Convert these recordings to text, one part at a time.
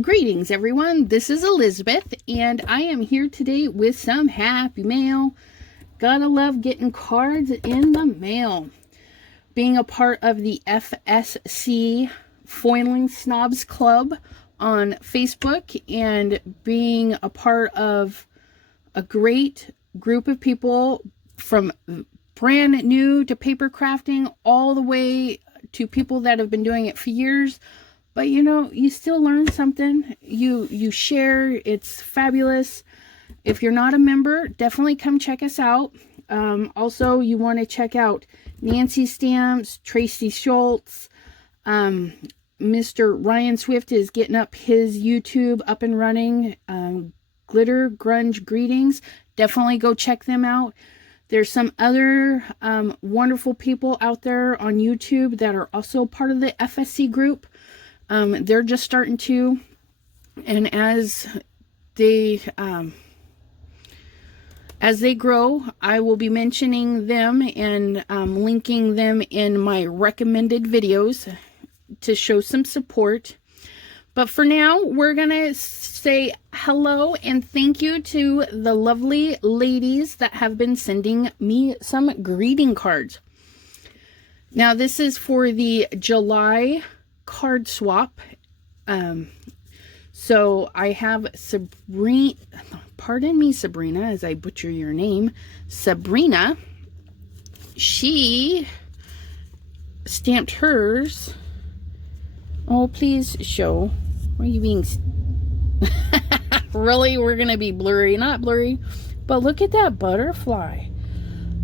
Greetings, everyone. This is Elizabeth, and I am here today with some happy mail. Gotta love getting cards in the mail. Being a part of the FSC Foiling Snobs Club on Facebook and being a part of a great group of people from brand new to paper crafting all the way to people that have been doing it for years. But you know, you still learn something. You share. It's fabulous. If you're not a member, definitely come check us out. Also, you want to check out Nancy Stamps, Tracy Schultz. Mr. Ryan Swift is getting up his YouTube up and running. Glitter Grunge Greetings. Definitely go check them out. There's some other wonderful people out there on YouTube that are also part of the FSC group. They're just starting to, and as they grow, I will be mentioning them and linking them in my recommended videos to show some support. But for now, we're gonna say hello and thank you to the lovely ladies that have been sending me some greeting cards. Now, this is for the July card swap. So I have Sabrina, pardon me, Sabrina, as I butcher your name. Sabrina, she stamped hers. Oh, please show. Why are you being really? We're gonna be blurry, not blurry, but look at that butterfly.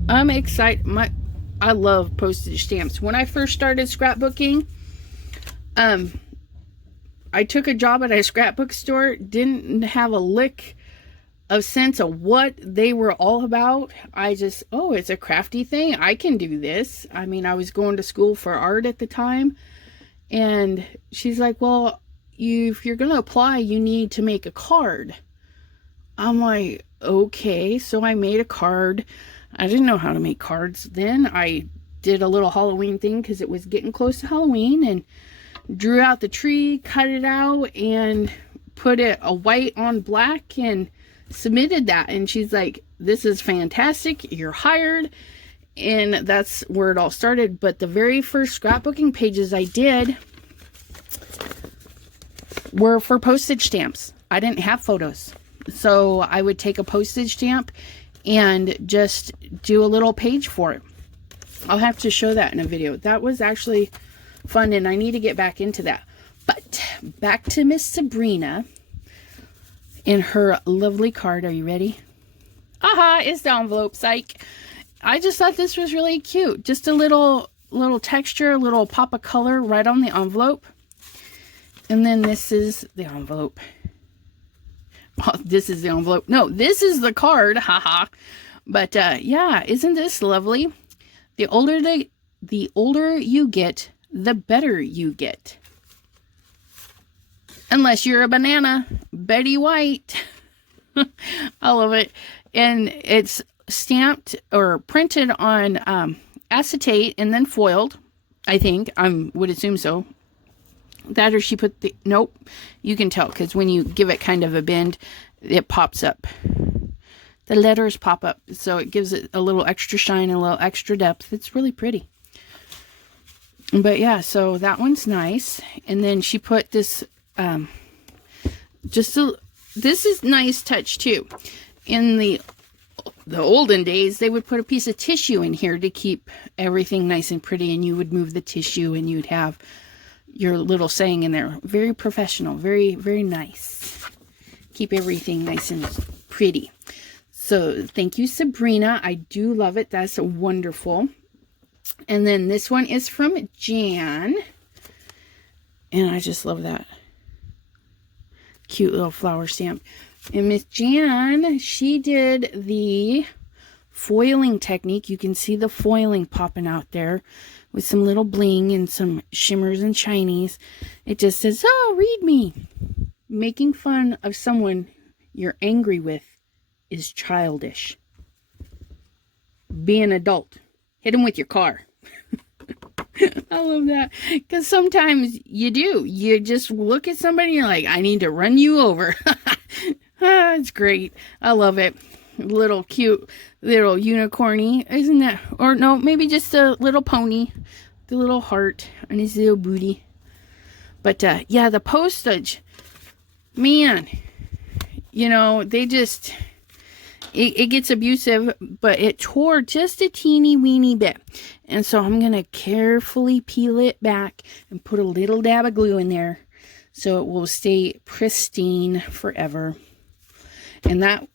I'm excited. I love postage stamps. When I first started scrapbooking, I took a job at a scrapbook store, didn't have a lick of sense of what they were all about. I just, oh, it's a crafty thing. I can do this. I mean, I was going to school for art at the time. And she's like, well, if you're going to apply, you need to make a card. I'm like, okay. So I made a card. I didn't know how to make cards then. I did a little Halloween thing because it was getting close to Halloween, and drew out the tree, cut it out, and put it a white on black and submitted that. And she's like, this is fantastic, you're hired. And that's where it all started. But the very first scrapbooking pages I did were for postage stamps. I didn't have photos, so I would take a postage stamp and just do a little page for it. I'll have to show that in a video. That was actually fun, and I need to get back into that. But back to Miss Sabrina and her lovely card. Are you ready? Aha, it's the envelope, psych. I just thought this was really cute. Just a little texture, a little pop of color right on the envelope. And then this is the envelope. Oh, this is the envelope. No, this is the card. Haha. But yeah, isn't this lovely? The older you get, the better you get. Unless you're a banana. Betty White. I love it. And it's stamped or printed on acetate and then foiled. I think. I would assume so. That, or she put the... Nope. You can tell because when you give it kind of a bend, it pops up. The letters pop up. So it gives it a little extra shine, a little extra depth. It's really pretty. But yeah, so that one's nice. And then she put this, this is nice touch too. In the olden days, they would put a piece of tissue in here to keep everything nice and pretty, and you would move the tissue and you'd have your little saying in there. Very professional, very, very nice. Keep everything nice and pretty. So thank you, Sabrina. I do love it. That's wonderful. And then this one is from Jan. And I just love that cute little flower stamp. And Miss Jan, she did the foiling technique. You can see the foiling popping out there with some little bling and some shimmers and shinies. It just says, oh, read me. Making fun of someone you're angry with is childish. Be an adult. Hit him with your car. I love that. Because sometimes you do. You just look at somebody and you're like, I need to run you over. It's great. I love it. Little cute, little unicorny. Isn't that? Or no, maybe just a little pony. The little heart on his little booty. But yeah, the postage. Man, you know, they just... It gets abusive, but it tore just a teeny weeny bit. And so I'm going to carefully peel it back and put a little dab of glue in there so it will stay pristine forever. And that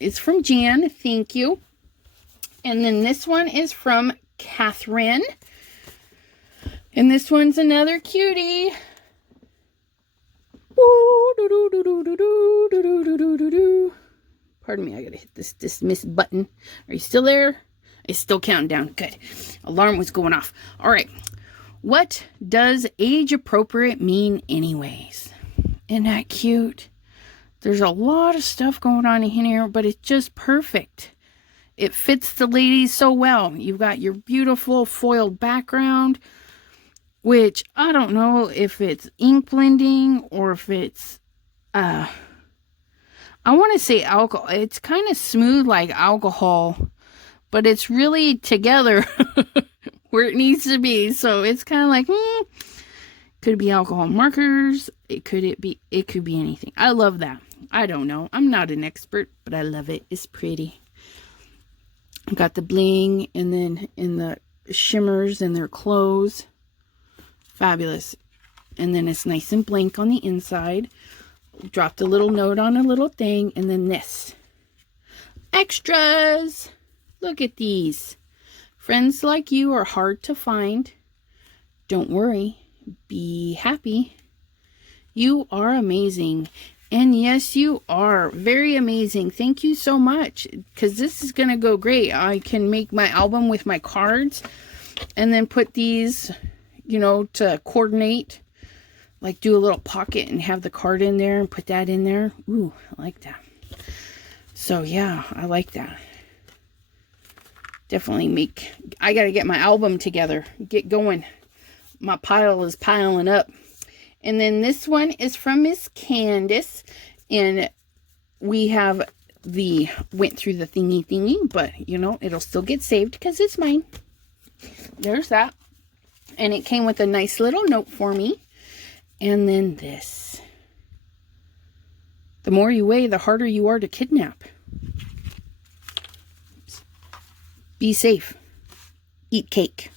is from Jan. Thank you. And then this one is from Catherine. And this one's another cutie. Pardon me, I gotta hit this dismiss button. Are you still there? It's still counting down. Good. Alarm was going off. All right. What does age appropriate mean anyways? Isn't that cute? There's a lot of stuff going on in here, but it's just perfect. It fits the ladies so well. You've got your beautiful foiled background, which I don't know if it's ink blending or if it's I want to say alcohol. It's kind of smooth like alcohol, but it's really together where it needs to be. So it's kind of like, could it be alcohol markers? It could be anything. I love that. I don't know. I'm not an expert, but I love it. It's pretty. Got the bling and then in the shimmers in their clothes. Fabulous. And then it's nice and blank on the inside. Dropped a little note on a little thing, and then this. Extras! Look at these. Friends like you are hard to find. Don't worry. Be happy. You are amazing. And yes, you are. Very amazing. Thank you so much. Because this is going to go great. I can make my album with my cards. And then put these, you know, to coordinate. Like do a little pocket and have the card in there and put that in there. Ooh, I like that. So yeah, I like that. Definitely I got to get my album together. Get going. My pile is piling up. And then this one is from Miss Candace. And we have went through the thingy, but you know, it'll still get saved because it's mine. There's that. And it came with a nice little note for me. And then this. The more you weigh, the harder you are to kidnap. Be safe. Eat cake.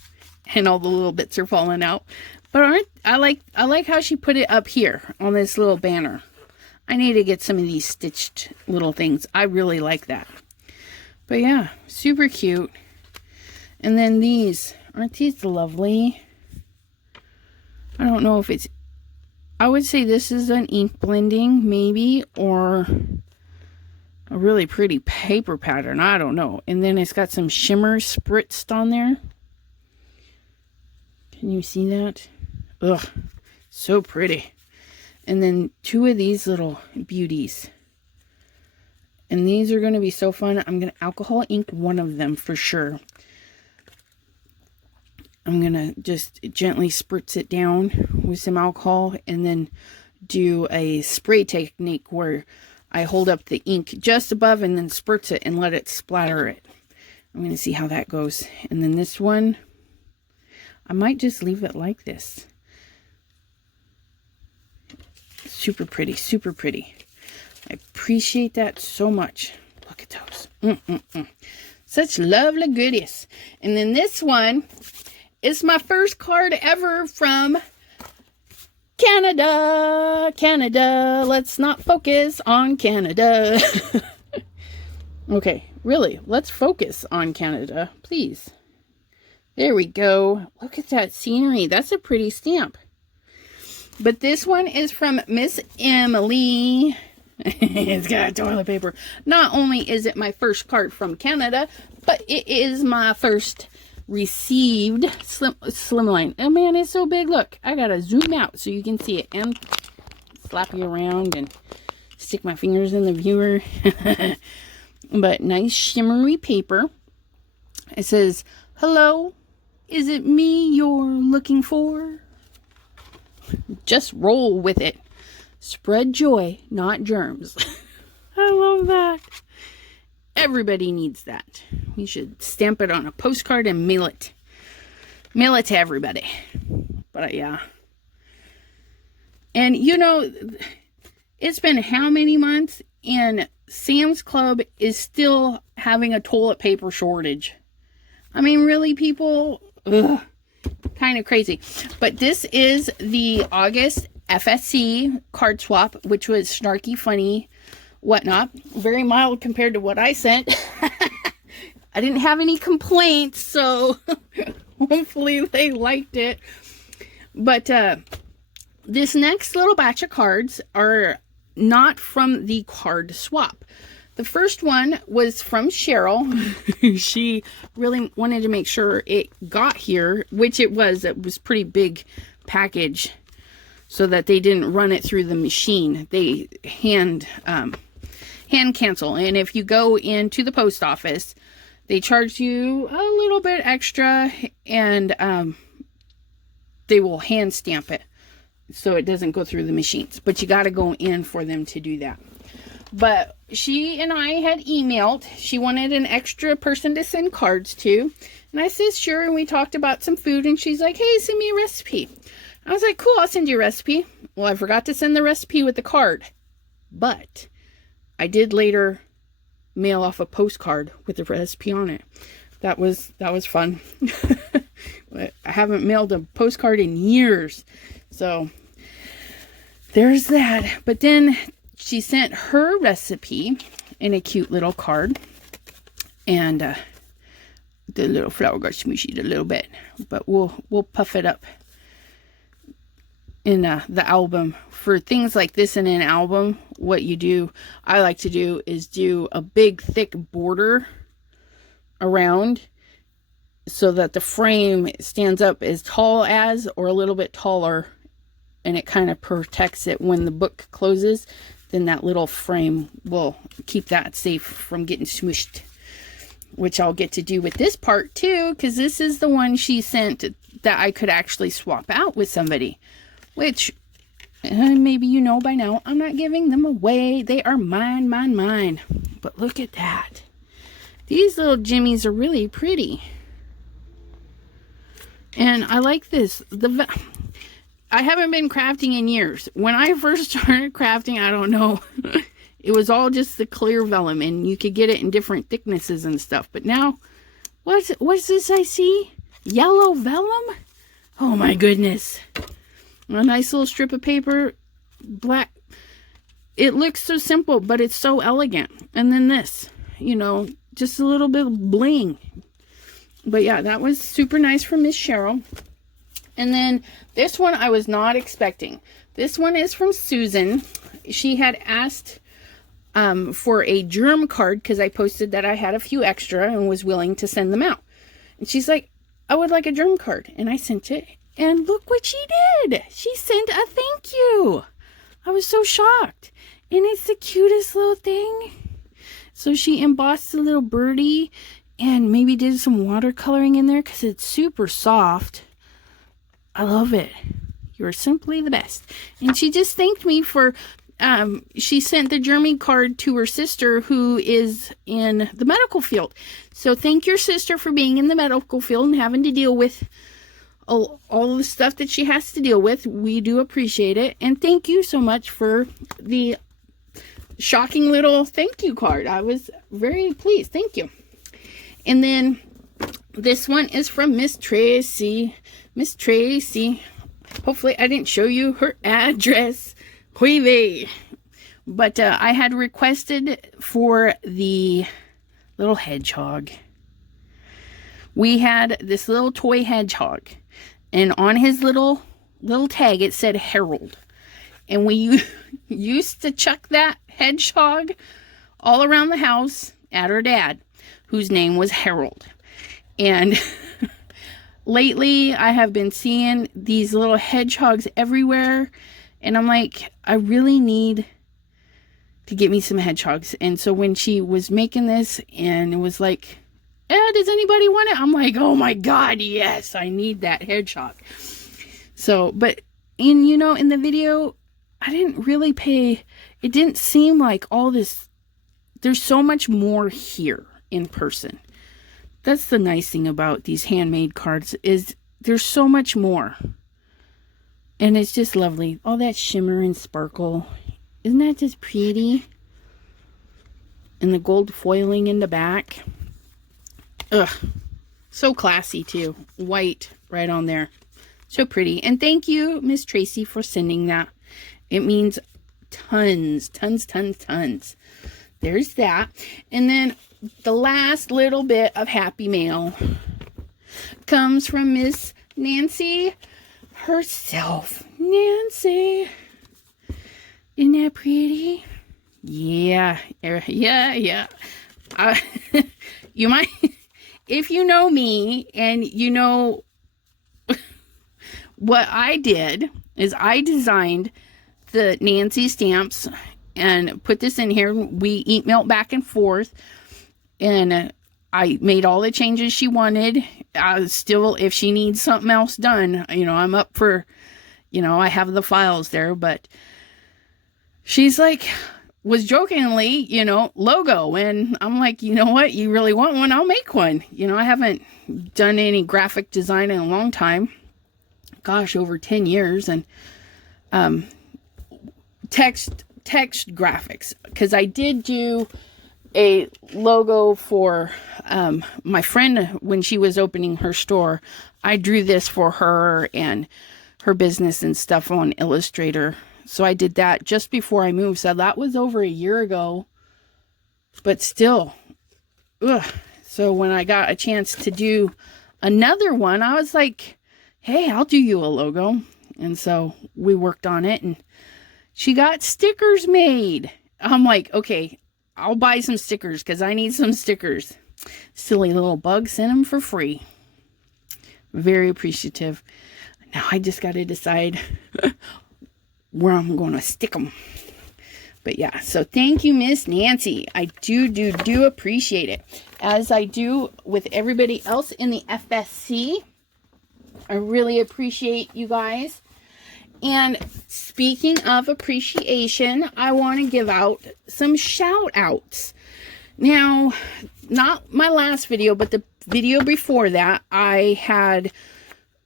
And all the little bits are falling out. But I like how she put it up here on this little banner. I need to get some of these stitched little things. I really like that. But yeah, super cute. And then these. Aren't these lovely? I don't know if it's... I would say this is an ink blending, maybe, or a really pretty paper pattern. I don't know. And then it's got some shimmer spritzed on there. Can you see that? Ugh, so pretty. And then two of these little beauties. And these are going to be so fun. I'm going to alcohol ink one of them for sure. I'm going to just gently spritz it down with some alcohol and then do a spray technique where I hold up the ink just above and then spritz it and let it splatter it. I'm going to see how that goes. And then this one, I might just leave it like this. Super pretty, super pretty. I appreciate that so much. Look at those. Such lovely goodies. And then this one... it's my first card ever from Canada. Canada. Let's not focus on Canada. Okay, really, let's focus on Canada, please. There we go. Look at that scenery. That's a pretty stamp. But this one is from Miss Emily. It's got toilet paper. Not only is it my first card from Canada, but it is my first received slimline. Oh man, it's so big. Look, I gotta zoom out so you can see it and slap you around and stick my fingers in the viewer. But nice shimmery paper. It says, hello, Is it me you're looking for? Just roll with it. Spread joy, not germs. I love that. Everybody needs that. You should stamp it on a postcard and mail it. Mail it to everybody. But yeah. And you know, it's been how many months, and Sam's Club is still having a toilet paper shortage. I mean, really, people? Ugh. Kind of crazy. But this is the August FSC card swap, which was snarky, funny, whatnot. Very mild compared to what I sent. I didn't have any complaints, so hopefully they liked it. But this next little batch of cards are not from the card swap. The first one was from Cheryl. She really wanted to make sure it got here, which it was. It was pretty big package, so that they didn't run it through the machine. They hand cancel. And if you go into the post office, they charge you a little bit extra, and they will hand stamp it so it doesn't go through the machines. But you got to go in for them to do that. But she and I had emailed. She wanted an extra person to send cards to. And I said, sure. And we talked about some food. And she's like, hey, send me a recipe. I was like, cool, I'll send you a recipe. Well, I forgot to send the recipe with the card. But I did later mail off a postcard with the recipe on it. That was fun. I haven't mailed a postcard in years. So there's that. But then she sent her recipe in a cute little card. And the little flower got smooshed a little bit. But we'll puff it up in the album. For things like this in an album, what I like to do is do a big thick border around, so that the frame stands up as tall as, or a little bit taller, and it kind of protects it when the book closes. Then that little frame will keep that safe from getting smooshed, which I'll get to do with this part too, because this is the one she sent that I could actually swap out with somebody, which maybe you know by now, I'm not giving them away. They are mine, mine, mine. But look at that. These little jimmies are really pretty. And I like this. I haven't been crafting in years. When I first started crafting, I don't know, it was all just the clear vellum, and you could get it in different thicknesses and stuff. But now, what's this I see? Yellow vellum? Oh my goodness. A nice little strip of paper, black. It looks so simple, but it's so elegant. And then this, just a little bit of bling. But yeah, that was super nice from Miss Cheryl. And then this one I was not expecting. This one is from Susan. She had asked for a germ card, because I posted that I had a few extra and was willing to send them out. And she's like, I would like a germ card. And I sent it. And look what she did. She sent a thank you. I was so shocked. And it's the cutest little thing. So she embossed a little birdie and maybe did some watercoloring in there, because it's super soft. I love it. You're simply the best. And she just thanked me for, she sent the Germany card to her sister who is in the medical field. So thank your sister for being in the medical field and having to deal with all the stuff that she has to deal with. We do appreciate it. And thank you so much for the shocking little thank you card. I was very pleased. Thank you. And then this one is from Miss Tracy. Miss Tracy. Hopefully I didn't show you her address. Hueve. But I had requested for the little hedgehog. We had this little toy hedgehog. And on his little tag it said Harold. And we used to chuck that hedgehog all around the house at her dad, whose name was Harold. And lately I have been seeing these little hedgehogs everywhere, and I'm like, I really need to get me some hedgehogs. And so when she was making this, and it was like does anybody want it? I'm like, oh my God, yes, I need that head shock. So, but in the video, I didn't really it didn't seem like all this, there's so much more here in person. That's the nice thing about these handmade cards, is there's so much more. And it's just lovely. All that shimmer and sparkle. Isn't that just pretty? And the gold foiling in the back. Ugh. So classy too. White right on there. So pretty. And thank you, Miss Tracy, for sending that. It means tons, tons, tons, tons. There's that. And then the last little bit of Happy Mail comes from Miss Nancy herself. Nancy. Isn't that pretty? Yeah. Yeah. You might, if you know me and you know what I did, is I designed the Nancy stamps and put this in here. We emailed back and forth, and I made all the changes she wanted. Still, if she needs something else done, I'm up for, I have the files there, but she's like, was jokingly, logo. And I'm like, you know what? You really want one? I'll make one. I haven't done any graphic design in a long time. Gosh, over 10 years. And text graphics, because I did do a logo for my friend when she was opening her store. I drew this for her and her business and stuff on Illustrator. So I did that just before I moved. So that was over a year ago. But still, ugh. So when I got a chance to do another one, I was like, hey, I'll do you a logo. And so we worked on it, and she got stickers made. I'm like, okay, I'll buy some stickers because I need some stickers. Silly little bug sent them for free. Very appreciative. Now I just got to decide where I'm going to stick them. But yeah, so thank you, Miss Nancy. I do appreciate it. As I do with everybody else in the FSC. I really appreciate you guys. And speaking of appreciation, I want to give out some shout outs. Now, not my last video, but the video before that, I had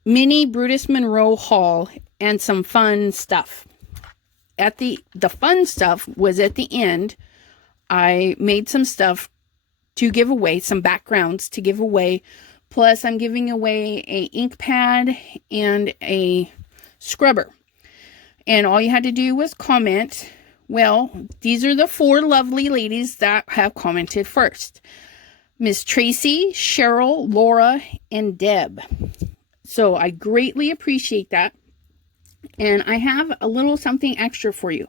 mini Brutus Monroe haul and some fun stuff. The fun stuff was at the end. I made some stuff to give away, some backgrounds to give away. Plus, I'm giving away a ink pad and a scrubber. And all you had to do was comment. Well, these are the 4 lovely ladies that have commented first. Miss Tracy, Cheryl, Laura, and Deb. So I greatly appreciate that. And I have a little something extra for you.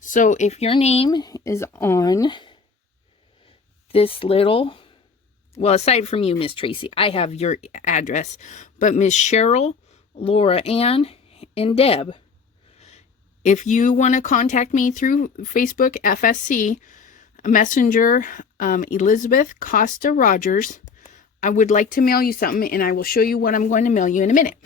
So if your name is on this little, well, aside from you, Miss Tracy, I have your address. But Miss Cheryl, Laura, Ann, and Deb, if you want to contact me through Facebook, FSC, Messenger, Elizabeth Costa-Rogers, I would like to mail you something, and I will show you what I'm going to mail you in a minute.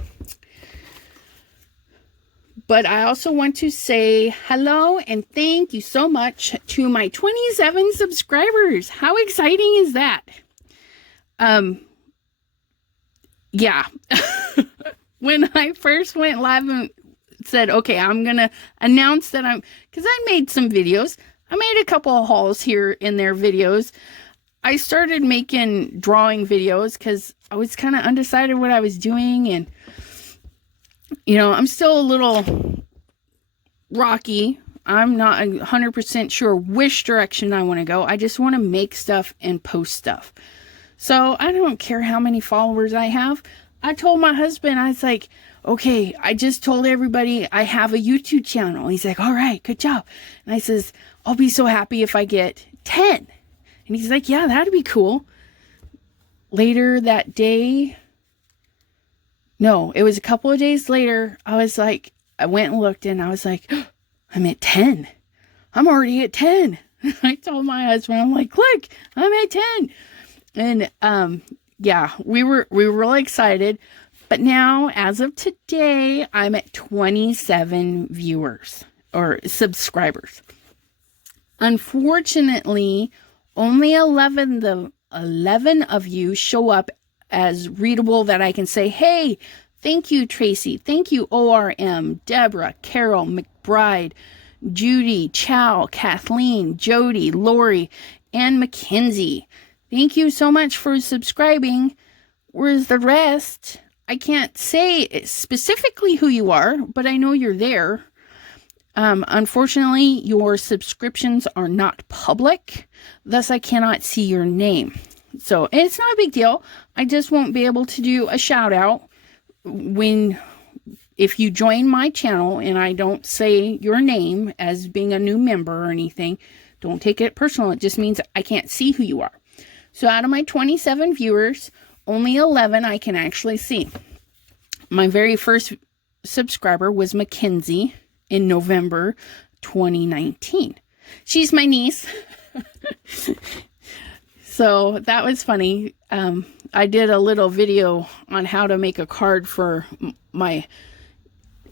But I also want to say hello and thank you so much to my 27 subscribers. How exciting is that? Yeah. When I first went live and said, okay, I'm going to announce that because I made some videos. I made a couple of hauls here in their videos. I started making drawing videos because I was kind of undecided what I was doing. And, I'm still a little rocky. I'm not 100% sure which direction I want to go. I just want to make stuff and post stuff. So I don't care how many followers I have. I told my husband, I was like, okay, I just told everybody I have a YouTube channel. He's like, all right, good job. And I says, I'll be so happy if I get 10. And he's like, yeah, that'd be cool. Later that day, no, it was a couple of days later, I went and looked and I was like, oh, I'm at 10. I'm already at 10. I told my husband, I'm like, look, I'm at 10. And yeah, we were really excited. But now, as of today, I'm at 27 viewers or subscribers. Unfortunately, only 11 of you show up as readable that I can say, hey, thank you, Tracy. Thank you, ORM, Deborah, Carol, McBride, Judy, Chow, Kathleen, Jody, Lori, and Mackenzie. Thank you so much for subscribing. Whereas the rest, I can't say specifically who you are, but I know you're there. Unfortunately, your subscriptions are not public, thus I cannot see your name. So it's not a big deal. I just won't be able to do a shout out if you join my channel and I don't say your name as being a new member or anything. Don't take it personal. It just means I can't see who you are. So out of my 27 viewers, only 11 I can actually see. My very first subscriber was Mackenzie in November 2019. She's my niece. So that was funny. I did a little video on how to make a card for my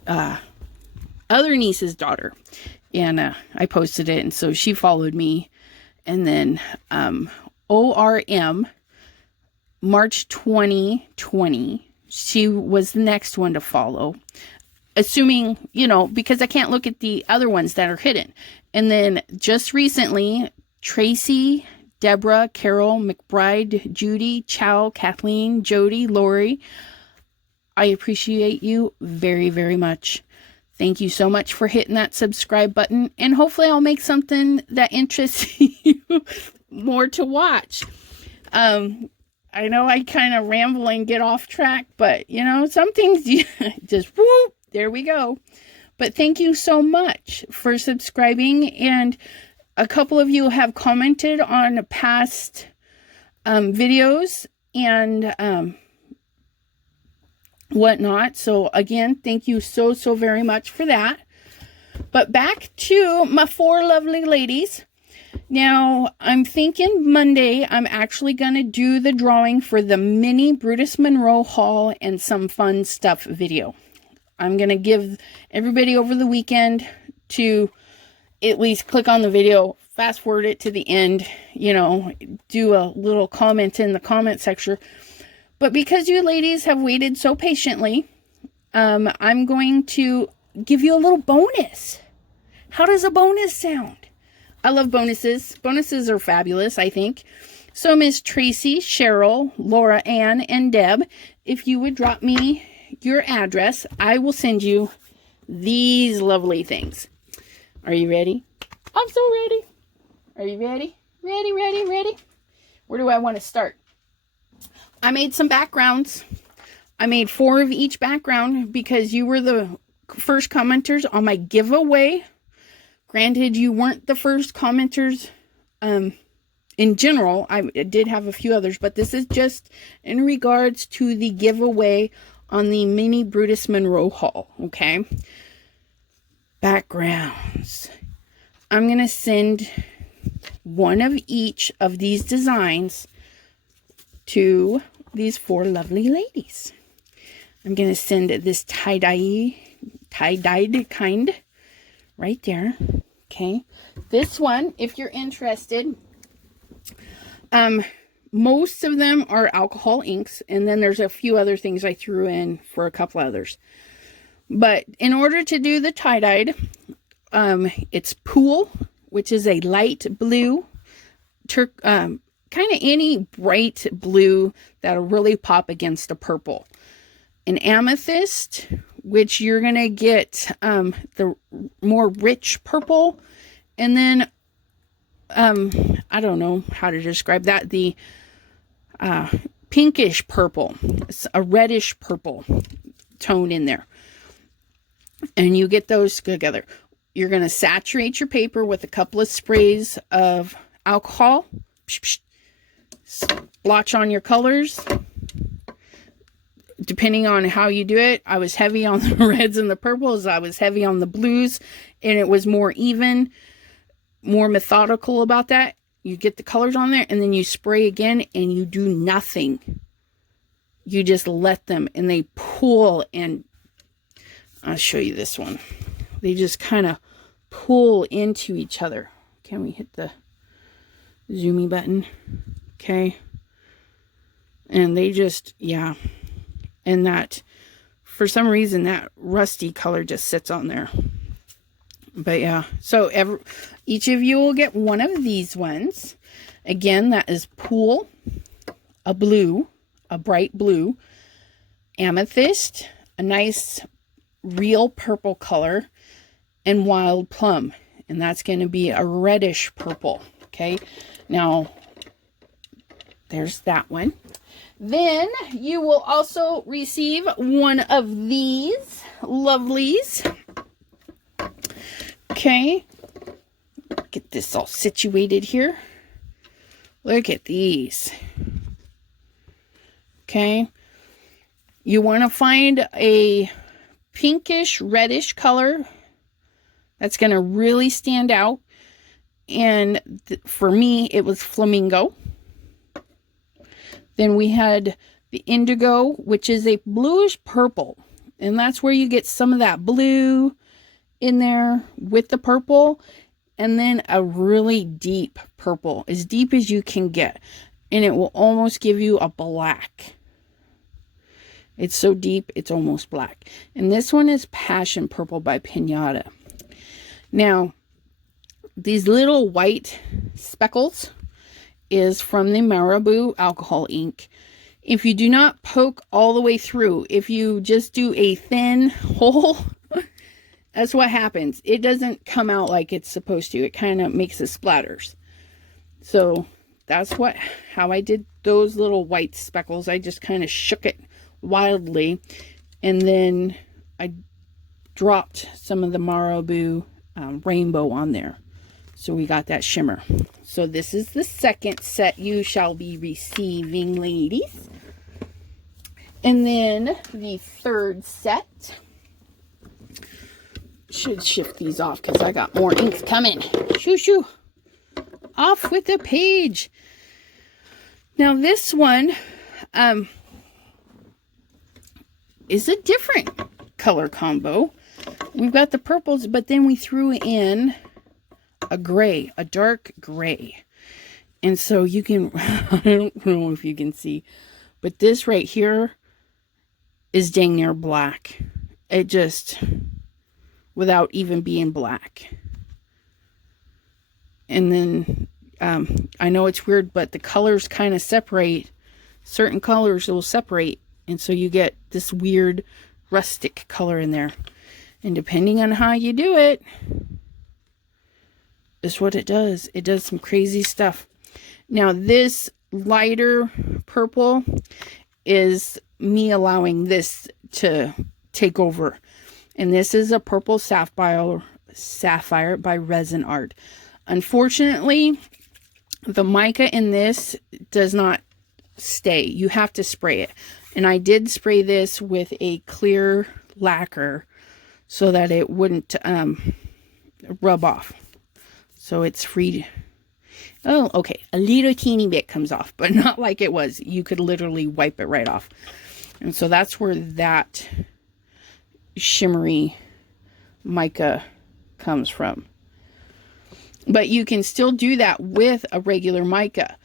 other niece's daughter. And I posted it, and so she followed me. And then ORM, March 2020, she was the next one to follow. Assuming, because I can't look at the other ones that are hidden. And then just recently, Tracy, Deborah, Carol, McBride, Judy, Chow, Kathleen, Jody, Lori. I appreciate you very, very much. Thank you so much for hitting that subscribe button. And hopefully I'll make something that interests you more to watch. I know I kind of ramble and get off track, but some things you just whoop, there we go. But thank you so much for subscribing. And a couple of you have commented on past videos and whatnot. So again, thank you so very much for that. But back to my 4 lovely ladies. Now, I'm thinking Monday, I'm actually going to do the drawing for the mini Brutus Monroe haul and some fun stuff video. I'm going to give everybody over the weekend to at least click on the video, fast forward it to the end, do a little comment in the comment section. But because you ladies have waited so patiently, I'm going to give you a little bonus. How does a bonus sound? I love bonuses. Bonuses are fabulous, I think. So Miss Tracy, Cheryl, Laura Ann, and Deb, if you would drop me your address, I will send you these lovely things. Are you ready? I'm so ready. Are you ready? Ready? Where do I want to start? I made some backgrounds. I made 4 of each background because you were the first commenters on my giveaway. Granted, you weren't the first commenters in general. I did have a few others, but this is just in regards to the giveaway on the mini Brutus Monroe haul, okay? Backgrounds. I'm going to send one of each of these designs to these 4 lovely ladies. I'm going to send this tie-dyed kind right there. Okay. This one, if you're interested, most of them are alcohol inks, and then there's a few other things I threw in for a couple others. But in order to do the tie-dyed, it's Pool, which is a light blue, kind of any bright blue that'll really pop against a purple. An Amethyst, which you're going to get the more rich purple. And then, I don't know how to describe that. The pinkish purple. It's a reddish purple tone in there. And you get those together. You're going to saturate your paper with a couple of sprays of alcohol. Splotch on your colors. Depending on how you do it, I was heavy on the reds and the purples. I was heavy on the blues, and it was more even, more methodical about that. you get the colors on there, and then you spray again, and you do nothing. You just let them, and they pull, and I'll show you this one. They just kind of pull into each other. Can we hit the zoomy button? Okay. And they just, yeah. And that, for some reason, that rusty color just sits on there. But yeah, so each of you will get one of these ones. Again, that is Pool, a blue, a bright blue, Amethyst, a nice real purple color, and Wild Plum. And that's going to be a reddish purple. Okay, now there's that one. Then you will also receive one of these lovelies. Okay, get this all situated here. Look at these. Okay, you want to find a pinkish reddish color that's going to really stand out. And for me, it was Flamingo. Then we had the Indigo, which is a bluish purple. And that's where you get some of that blue in there with the purple. And then a really deep purple, as deep as you can get. And it will almost give you a black. It's so deep, it's almost black. And this one is Passion Purple by Pinata. Now, these little white speckles is from the Marabou alcohol ink. If you do not poke all the way through, if you just do a thin hole, that's what happens. It doesn't come out like it's supposed to. It kind of makes it splatters. So that's how I did those little white speckles. I just kind of shook it wildly, and then I dropped some of the Marabou rainbow on there. So we got that shimmer. So this is the second set you shall be receiving, ladies. And then the third set. Should shift these off because I got more inks coming. Shoo shoo. Off with the page. Now this one is a different color combo. We've got the purples, but then we threw in a gray, a dark gray. And so you can, I don't know if you can see, but this right here is dang near black. It just, without even being black. And then, I know it's weird, but the colors kind of separate. Certain colors will separate. And so you get this weird rustic color in there. And depending on how you do it, is what it does. It does some crazy stuff. Now this lighter purple is me allowing this to take over. And this is a purple sapphire by Resin Art. Unfortunately, the mica in this does not stay. You have to spray it. And I did spray this with a clear lacquer so that it wouldn't rub off. So it's free. Oh, okay. A little teeny bit comes off, but not like it was. You could literally wipe it right off. And so that's where that shimmery mica comes from. But you can still do that with a regular mica.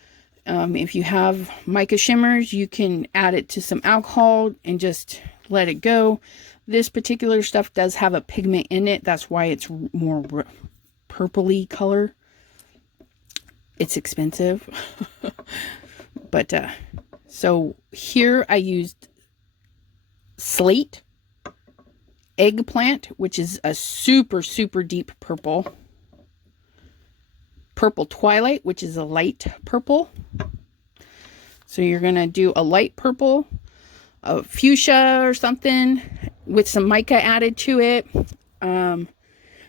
If you have mica shimmers, you can add it to some alcohol and just let it go. This particular stuff does have a pigment in it. That's why it's more purpley color. It's expensive. But so here I used Slate, Eggplant, which is a super deep purple, Purple Twilight, which is a light purple. So you're gonna do a light purple, a fuchsia or something with some mica added to it,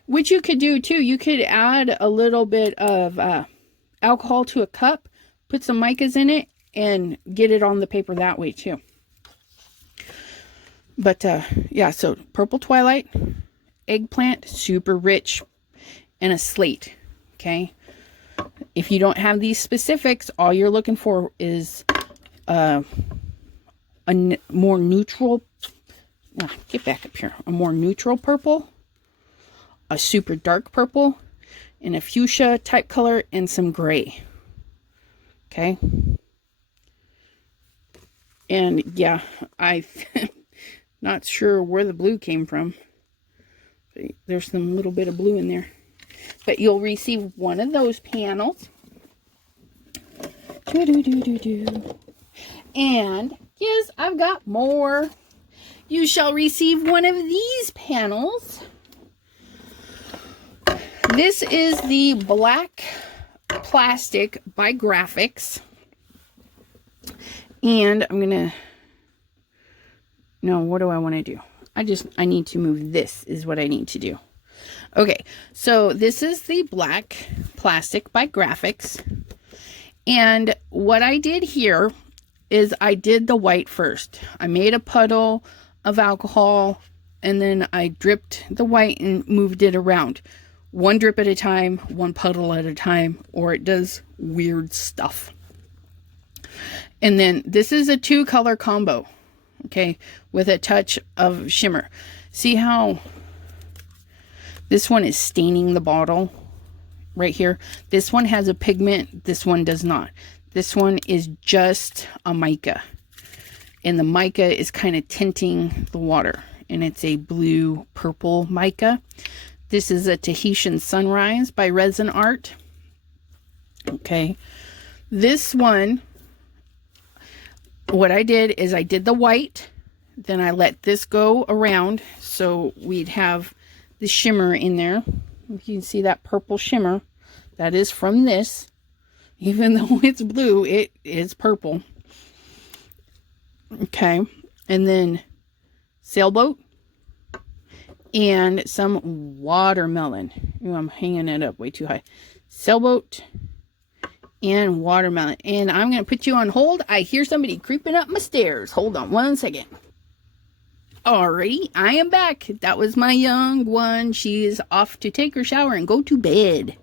which you could do too. You could add a little bit of alcohol to a cup, put some micas in it, and get it on the paper that way too. But yeah, so Purple Twilight, Eggplant, super rich, and a Slate. Okay, If you don't have these specifics, all you're looking for is a more neutral, get back up here, a more neutral purple, a super dark purple, and a fuchsia type color, and some gray. Okay. And yeah, I'm not sure where the blue came from. There's some little bit of blue in there. But you'll receive one of those panels. And yes, I've got more. You shall receive one of these panels. This is the black plastic by Graphics. And I'm going to, no, what do I want to do? I need to move this is what I need to do. Okay, so this is the black plastic by Graphics. And what I did here is I did the white first. I made a puddle of alcohol and then I dripped the white and moved it around. One drip at a time, one puddle at a time, or it does weird stuff. And then this is a 2-color combo, okay, with a touch of shimmer. See how this one is staining the bottle right here? This one has a pigment, this one does not. This one is just a mica, and the mica is kind of tinting the water, and it's a blue purple mica. This is a Tahitian Sunrise by Resin Art. Okay, this one, what I did is I did the white, then I let this go around so we'd have the shimmer in there. You can see that purple shimmer. That is from this. Even though it's blue, it is purple. Okay, and then sailboat and some watermelon. Ooh, I'm hanging it up way too high. Sailboat and watermelon. And I'm going to put you on hold. I hear somebody creeping up my stairs. Hold on one second. Alrighty, I am back. That was my young one. She is off to take her shower and go to bed.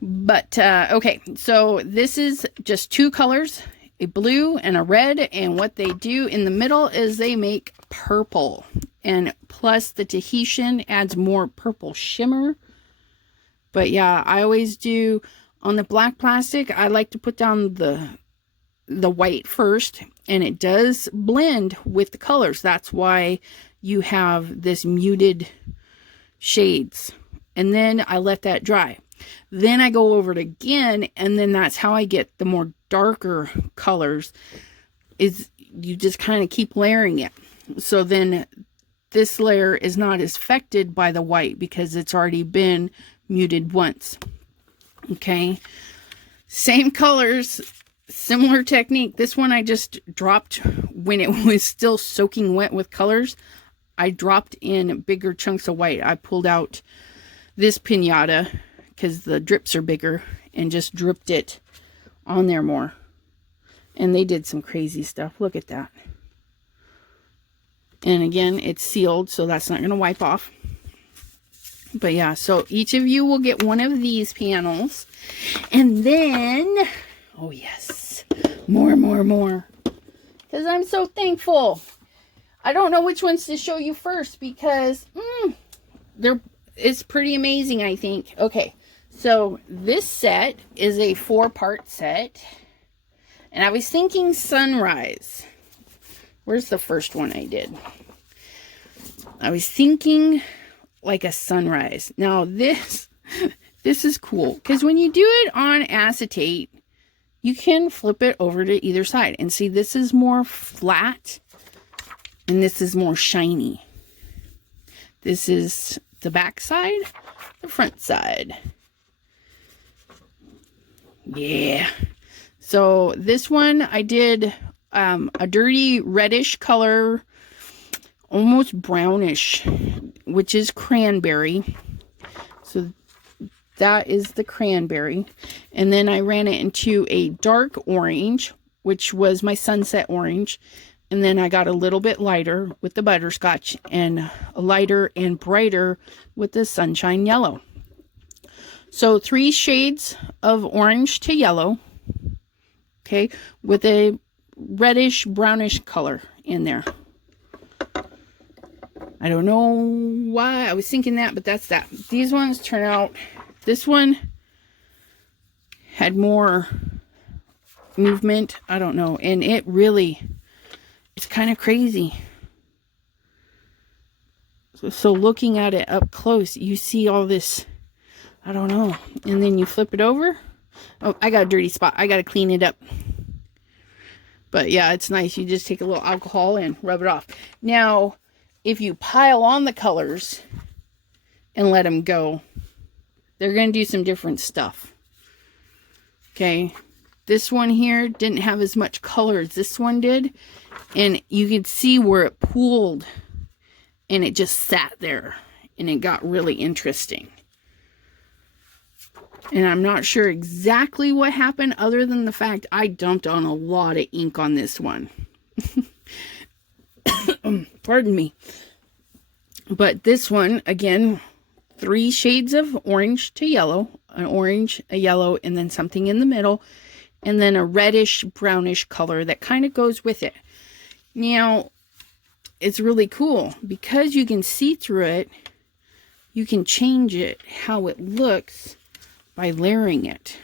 But, okay, so this is just 2 colors, a blue and a red. And what they do in the middle is they make purple. And plus the Tahitian adds more purple shimmer. But yeah, I always do on the black plastic. I like to put down the white first, and it does blend with the colors. That's why you have this muted shades. And then I let that dry. Then I go over it again, and then that's how I get the more darker colors, is you just kind of keep layering it. So then this layer is not as affected by the white because it's already been muted once. Okay, same colors, similar technique. This one I just dropped when it was still soaking wet with colors. I dropped in bigger chunks of white. I pulled out this piñata because the drips are bigger and just dripped it on there more. And they did some crazy stuff. Look at that. And again, it's sealed, so that's not going to wipe off. But yeah, so each of you will get one of these panels. And then, oh yes, more. Because I'm so thankful. I don't know which ones to show you first because it's pretty amazing, I think. Okay, so this set is a 4-part set. And I was thinking sunrise. Where's the first one I did? I was thinking like a sunrise. Now this is cool because when you do it on acetate, you can flip it over to either side. And see, this is more flat and this is more shiny. This is the back side, the front side. Yeah. So this one I did a dirty reddish color, almost brownish, which is cranberry. So that is the cranberry. And then I ran it into a dark orange, which was my sunset orange. And then I got a little bit lighter with the butterscotch and a lighter and brighter with the sunshine yellow. So 3 shades of orange to yellow, okay, with a reddish brownish color in there. I don't know why I was thinking that, but that's that. These ones turn out, this one had more movement, I don't know, and it really, it's kind of crazy. So looking at it up close, you see all this, I don't know, and then you flip it over. Oh, I got a dirty spot. I got to clean it up. But yeah, it's nice. You just take a little alcohol and rub it off. Now, if you pile on the colors and let them go, they're going to do some different stuff. Okay. This one here didn't have as much color as this one did. And you could see where it pooled and it just sat there and it got really interesting. And I'm not sure exactly what happened other than the fact I dumped on a lot of ink on this one. Pardon me. But this one, again, 3 shades of orange to yellow. An orange, a yellow, and then something in the middle. And then a reddish, brownish color that kind of goes with it. Now, it's really cool because you can see through it. You can change it, how it looks, by layering it.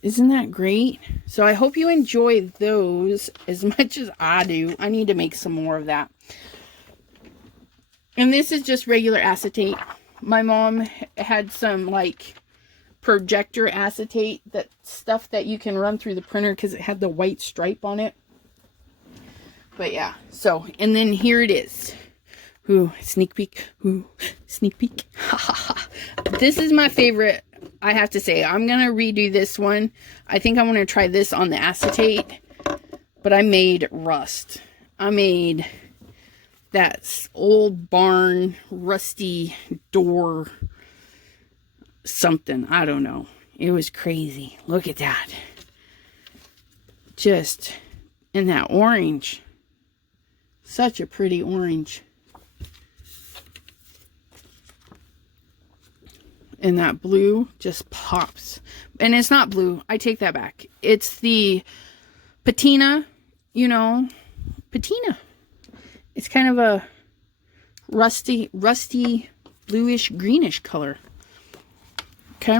Isn't that great? So I hope you enjoy those as much as I do. I need to make some more of that. And this is just regular acetate. My mom had some like projector acetate, that stuff that you can run through the printer because it had the white stripe on it. But yeah, so, and then here it is. Ooh, sneak peek. Ooh, sneak peek. Ha ha ha. This is my favorite, I have to say. I'm going to redo this one. I think I'm going to try this on the acetate. But I made rust. I made that old barn, rusty door something. I don't know. It was crazy. Look at that. Just in that orange. Such a pretty orange. And that blue just pops. And it's not blue. I take that back. It's the patina, you know, patina. It's kind of a rusty, bluish, greenish color. Okay.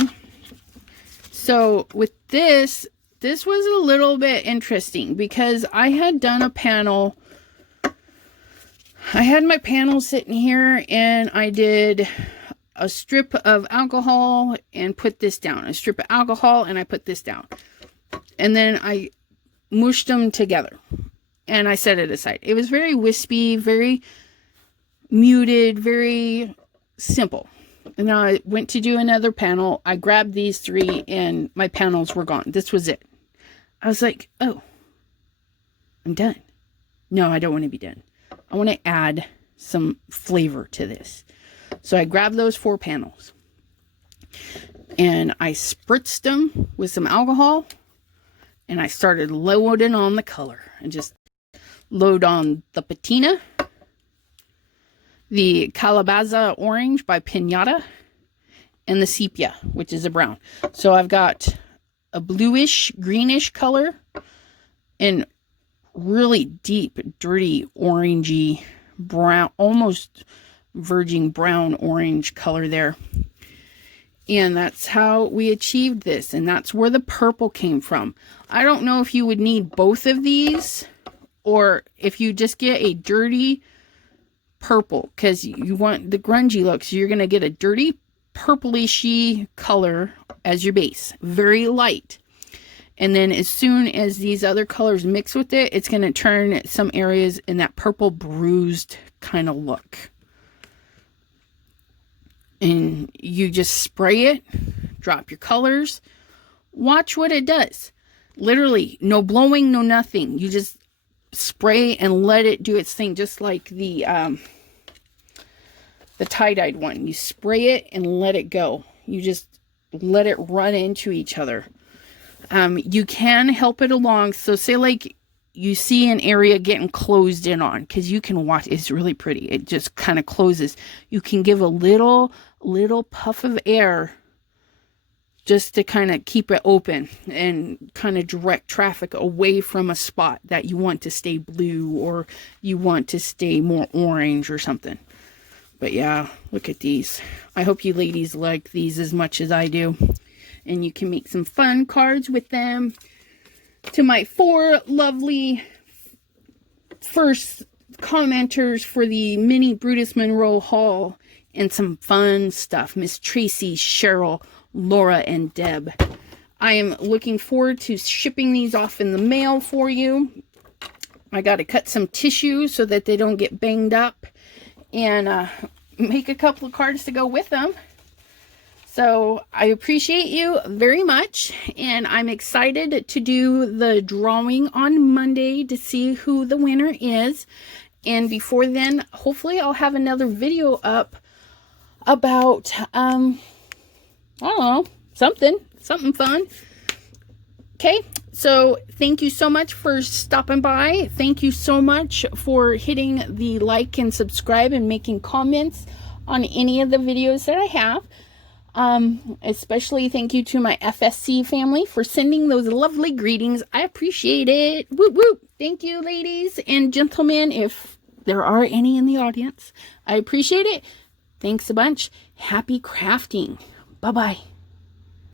So with this was a little bit interesting because I had done a panel. I had my panel sitting here and I did a strip of alcohol and put this down. A strip of alcohol and I put this down. And then I mushed them together. And I set it aside. It was very wispy, very muted, very simple. And then I went to do another panel. I grabbed these 3 and my panels were gone. This was it. I was like, oh, I'm done. No, I don't want to be done. I want to add some flavor to this. So I grabbed those 4 panels and I spritzed them with some alcohol and I started loading on the color and just load on the patina, the calabaza orange by Pinata, and the sepia, which is a brown. So I've got a bluish, greenish color and really deep, dirty, orangey, brown, almost verging brown orange color there. And that's how we achieved this. And that's where the purple came from. I don't know if you would need both of these or if you just get a dirty purple because you want the grungy look. So you're going to get a dirty purplishy color as your base. Very light. And then as soon as these other colors mix with it, it's going to turn some areas in that purple bruised kind of look. And you just spray it, drop your colors, watch what it does. Literally, no blowing, no nothing. You just spray and let it do its thing, just like the tie-dyed one. You spray it and let it go. You just let it run into each other. You can help it along. So say like you see an area getting closed in on, because you can watch, it's really pretty. It just kind of closes. You can give a little little puff of air just to kind of keep it open and kind of direct traffic away from a spot that you want to stay blue or you want to stay more orange or something. But yeah, look at these. I hope you ladies like these as much as I do. And you can make some fun cards with them. To my 4 lovely first commenters for the mini Brutus Monroe haul and some fun stuff. Miss Tracy, Cheryl, Laura, and Deb. I am looking forward to shipping these off in the mail for you. I got to cut some tissue so that they don't get banged up and make a couple of cards to go with them. So I appreciate you very much, and I'm excited to do the drawing on Monday to see who the winner is. And before then, hopefully I'll have another video up about, I don't know, something fun. Okay, so thank you so much for stopping by. Thank you so much for hitting the like and subscribe and making comments on any of the videos that I have. Especially thank you to my FSC family for sending those lovely greetings. I appreciate it. Whoop, whoop. Thank you, ladies and gentlemen, if there are any in the audience. I appreciate it. Thanks a bunch. Happy crafting. Bye-bye.